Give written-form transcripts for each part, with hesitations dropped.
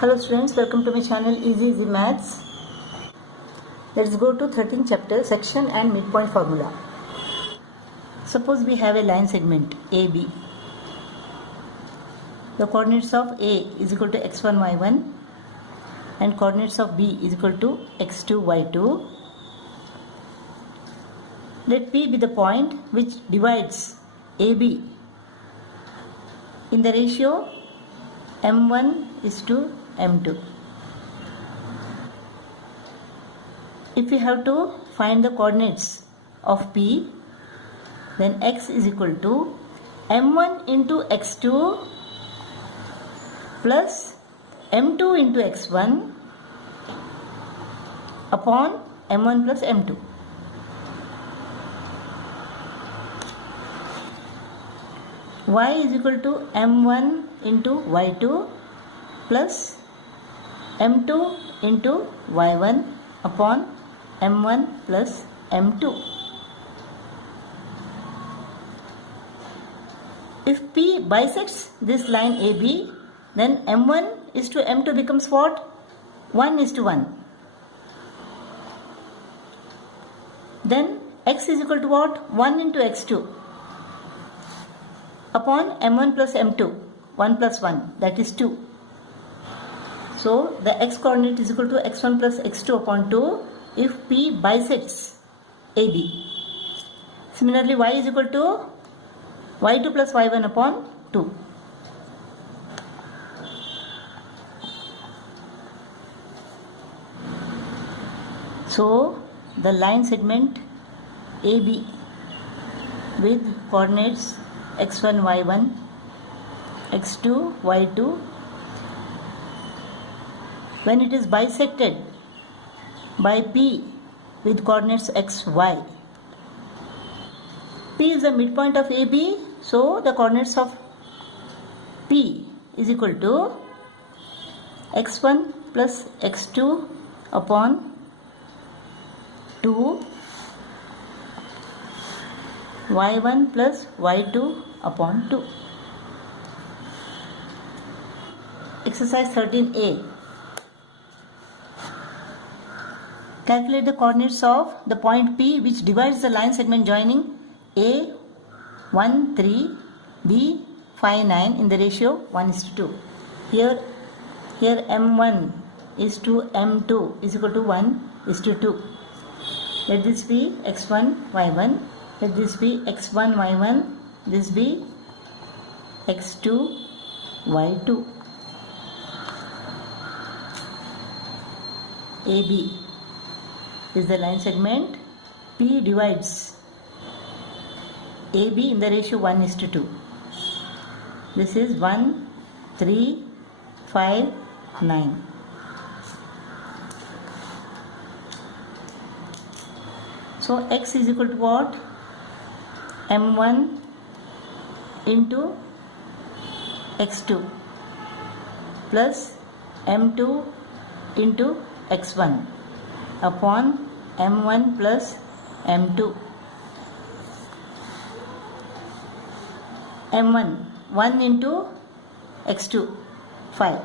Hello students, welcome to my channel Easy Maths. Let's go to 13th chapter, section and midpoint formula. Suppose we have a line segment AB. The coordinates of A is equal to x1, y1 and coordinates of B is equal to x2, y2. Let P be the point which divides AB in the ratio m1 is to m2. If we have to find the coordinates of P, then x is equal to m1 into x2 plus m2 into x1 upon m1 plus m2. Y is equal to m1 into y2 plus m2 into y1 upon m1 plus m2. If P bisects this line AB, then m1 is to m2 becomes what? 1 is to 1. Then x is equal to what? 1 into x2 upon m1 plus m2, 1 plus 1, that is 2. So the x coordinate is equal to x1 plus x2 upon 2 if P bisects AB. Similarly, y is equal to y2 plus y1 upon 2. So the line segment AB with coordinates x1, y1, x2, y2, when it is bisected by P with coordinates x, y. P is the midpoint of AB, so the coordinates of P is equal to x1 plus x2 upon 2, y1 plus y2 upon 2. Exercise 13a. Calculate the coordinates of the point P which divides the line segment joining A 1, 3, B 5, 9 in the ratio 1 is to 2. Here m1 is to m2 is equal to 1 is to 2. Let this be x1, y1. Let this be x1, y1. This be x2, y2. AB is the line segment. P divides AB in the ratio 1 is to 2. This is 1, 3, 5, 9. So x is equal to what? m1 into x2 plus m2 into x1 upon m1 plus m2. m1 1 into x2 5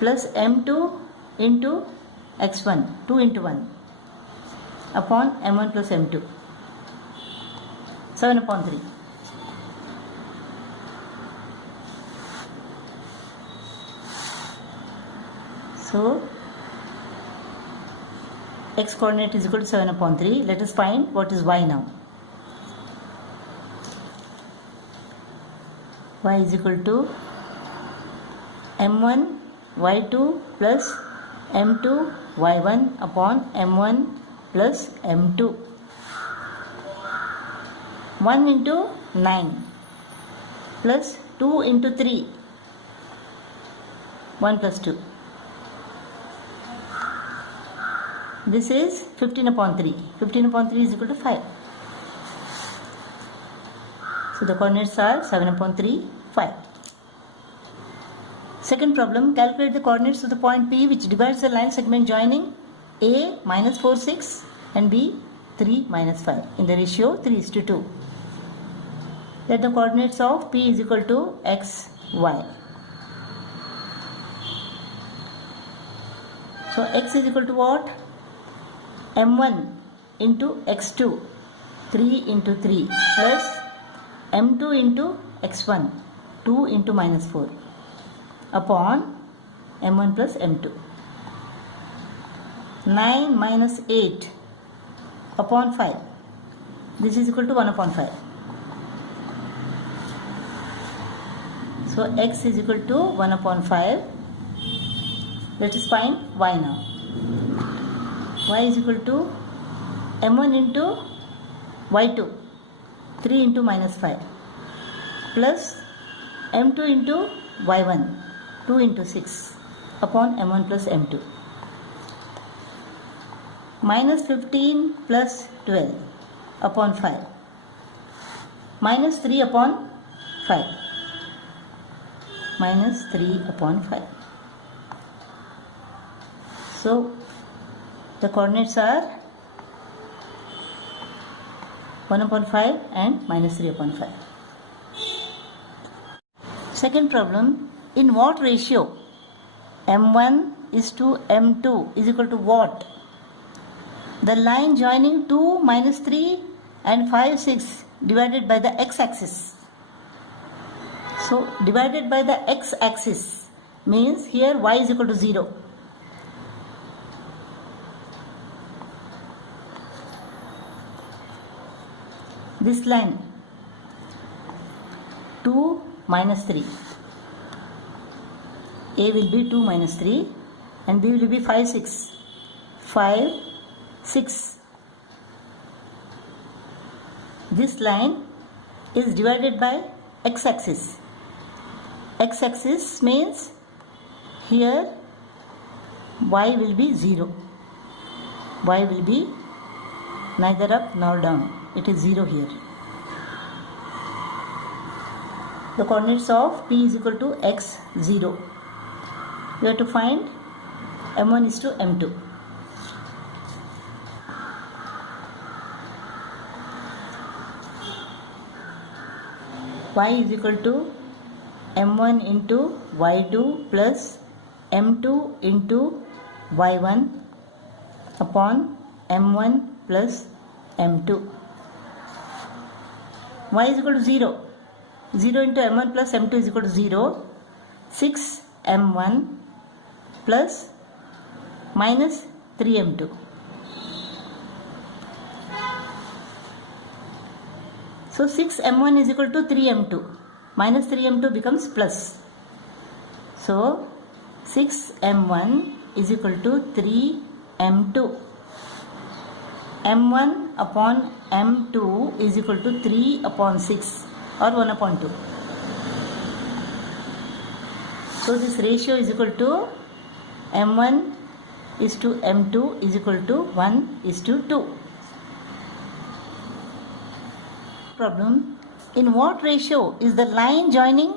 plus m2 into x1 2 into 1 upon m1 plus m2 7 upon 3. So x coordinate is equal to 7 upon 3. Let us find what is y now. Y is equal to m1 y2 plus m2 y1 upon m1 plus m2. 1 into 9 plus 2 into 3, 1 plus 2. This is 15 upon 3. 15 upon 3 is equal to 5. So the coordinates are 7 upon 3, 5. Second problem, calculate the coordinates of the point P which divides the line segment joining A minus 4, 6 and B 3, minus 5 in the ratio 3 is to 2. Let the coordinates of P is equal to x, y. So x is equal to what? m1 into x2, 3 into 3 plus m2 into x1, 2 into minus 4 upon m1 plus m2. 9 minus 8 upon 5. This is equal to 1 upon 5. So x is equal to 1 upon 5. Let us find y now. Y is equal to m1 into y2, 3 into minus 5 plus m2 into y1, 2 into 6 upon m1 plus m2. Minus 15 plus 12 upon 5. Minus 3 upon 5. Minus 3 upon 5. So the coordinates are 1 upon 5 and minus 3 upon 5. Second problem, in what ratio m1 is to m2 is equal to what? The line joining 2, minus 3 and 5, 6 divided by the x-axis. So divided by the x-axis means here y is equal to 0. This line 2 minus 3. A will be 2 minus 3 and B will be 5, 6. 5, 6. This line is divided by x-axis. X-axis means here y will be 0. Y will be neither up nor down. It is 0 here. The coordinates of P is equal to x, 0. We have to find m1 is to m2. Y is equal to m1 into y2 plus m2 into y1 upon m1 plus m2. Y is equal to 0. 0 into m1 plus m2 is equal to 0. 6 m1 plus minus 3 m2. So 6 m1 is equal to 3 m2. Minus 3 m2 becomes plus. So 6 m1 is equal to 3 m2. m1 upon m2 is equal to 3 upon 6 or 1 upon 2. So this ratio is equal to m1 is to m2 is equal to 1 is to 2. Problem, in what ratio is the line joining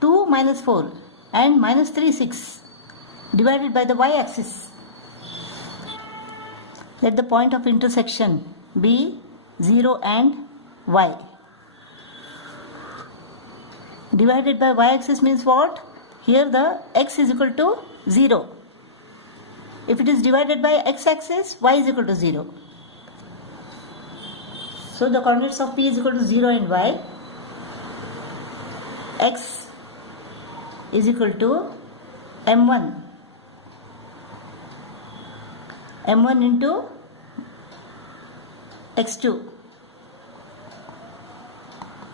2 minus 4 and minus 3 6 divided by the y-axis? Let the point of intersection be 0 and y. Divided by y-axis means what? Here the x is equal to 0. If it is divided by x-axis, y is equal to 0. So the coordinates of P is equal to 0 and y. X is equal to m1. m1 into x2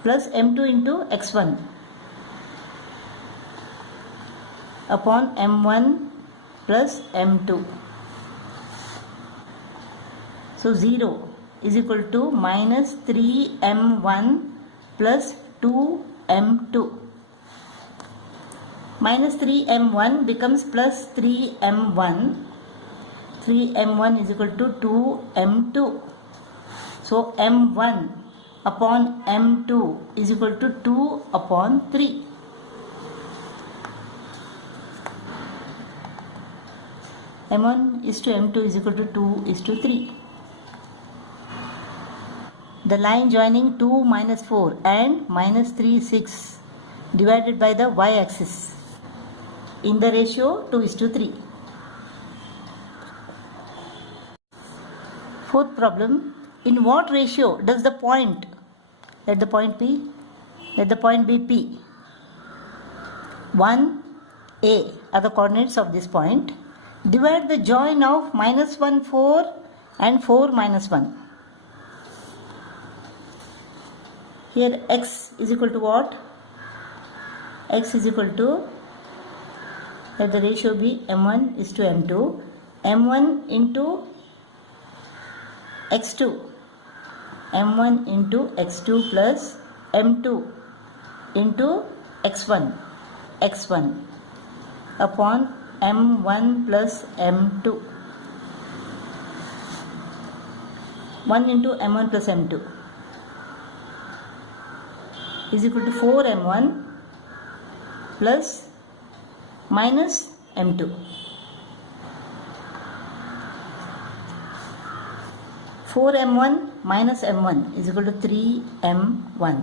plus m2 into x1 upon m1 plus m2. So 0 is equal to minus 3m1 plus 2m2. Minus 3m1 becomes plus 3m1. 3m1 is equal to 2m2. So m1 upon m2 is equal to 2 upon 3. m1 is to m2 is equal to 2 is to 3. The line joining 2 minus 4 and minus 3 6 divided by the y-axis in the ratio 2 is to 3. Fourth problem, in what ratio does the point, let the point be P, 1, A are the coordinates of this point, divide the join of -1, 4 and 4, -1. Here x is equal to what? X is equal to, let the ratio be m1 is to m2, m1 into x2, m1 into x2 plus m2 into x1 upon m1 plus m2, 1 into m1 plus m2 is equal to 4m1 plus minus m2. 4m1 minus m1 is equal to 3m1.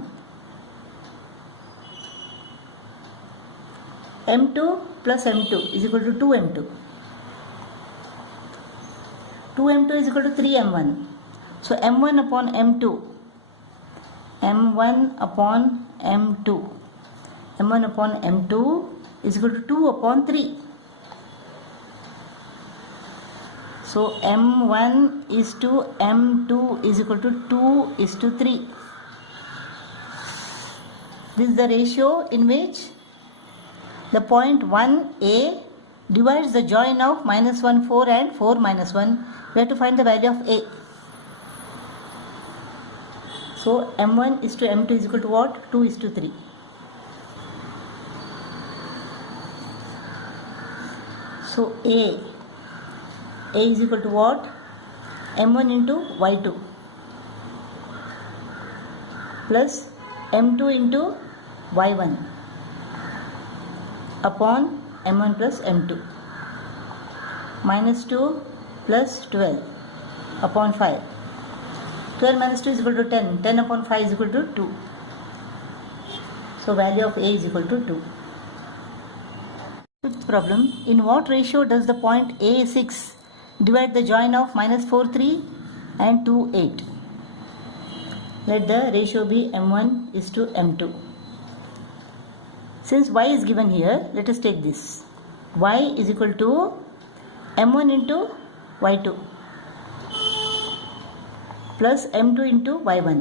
m2 plus m2 is equal to 2m2. 2m2 is equal to 3m1. So m1 upon m2, m1 upon m2, m1 upon m2 is equal to 2 upon 3. So m1 is to m2 is equal to 2 is to 3. This is the ratio in which the point 1A divides the join of -1, 4 and 4, -1. We have to find the value of A. So m1 is to m2 is equal to what? 2 is to 3. So A is equal to what? m1 into y2 plus m2 into y1 upon m1 plus m2, -2 plus 12 upon 5. 12 minus 2 is equal to 10. 10 upon 5 is equal to 2. So value of A is equal to 2. Fifth problem, in what ratio does the point A6 divide the join of -4, 3 and 2, 8? Let the ratio be m1 is to m2. Since y is given here, let us take this. Y is equal to m1 into y2 plus m2 into y1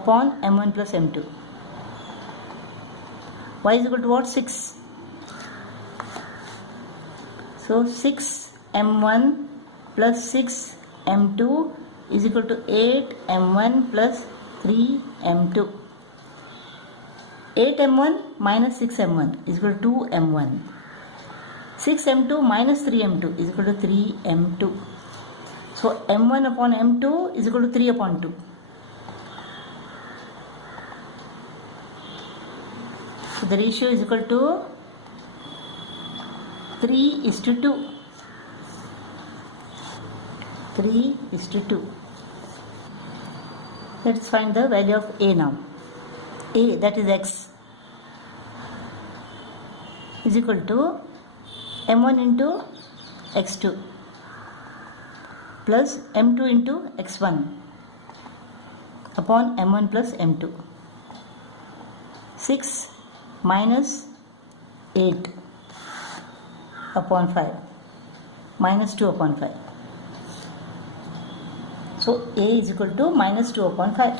upon m1 plus m2. Y is equal to what? 6. So 6 m1 plus 6 m2 is equal to 8 m1 plus 3 m2. 8 m1 minus 6 m1 is equal to 2 m1. 6 m2 minus 3 m2 is equal to 3 m2. So m1 upon m2 is equal to 3 upon 2. So the ratio is equal to 3 is to 2. 3 is to 2. Let's find the value of A now. A, that is x, is equal to m1 into x2 plus m2 into x1 upon m1 plus m2. 6 minus 8 upon 5 minus 2 upon 5. So A is equal to minus 2 upon 5.